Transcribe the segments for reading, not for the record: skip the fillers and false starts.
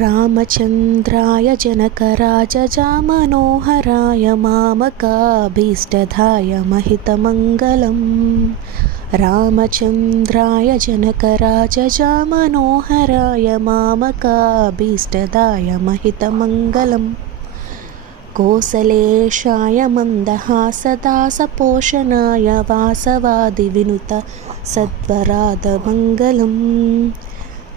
रामचन्द्राय जनकराजजामनोहराय मामकाभीष्टदाय महितमङ्गलम्। रामचन्द्राय जनकराजजामनोहराय मामकाभीष्टदाय महितमङ्गलम्। कोसलेशाय मन्दहासदासपोषणाय वासवादिविनुत सद्वरादमङ्गलम्।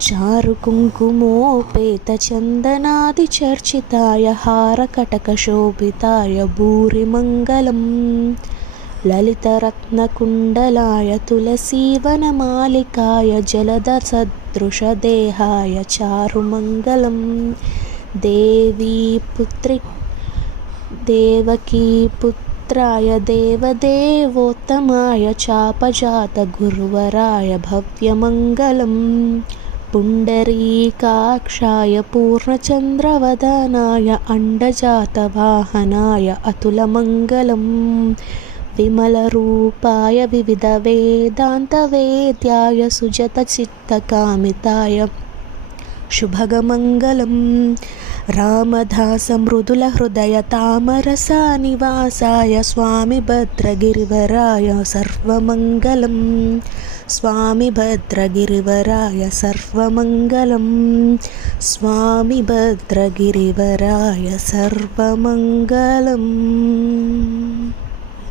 चारुकुङ्कुमोपेतचन्दनादिचर्चिताय हारकटकशोभिताय भूरिमङ्गलम्। ललितरत्नकुण्डलाय तुलसीवनमालिकाय जलदसदृशदेहाय चारुमङ्गलम्। देवकीपुत्राय देवदेवोत्तमाय चापजातगुरुवराय भव्यमङ्गलम्। पुण्डरीकाक्षाय पूर्णचन्द्रवदनाय अण्डजातवाहनाय अतुलमङ्गलम्। विमलरूपाय विविधवेदान्तवेद्याय सुजतचित्तकामिताय शुभगमङ्गलम्। रामदासमृदुलहृदय तामरसानिवासाय स्वामी भद्रगिरिवराय सर्वमङ्गलम्। स्वामी भद्रगिरिवराय सर्वमङ्गलम्। स्वामी भद्रगिरिवराय सर्वमङ्गलम्।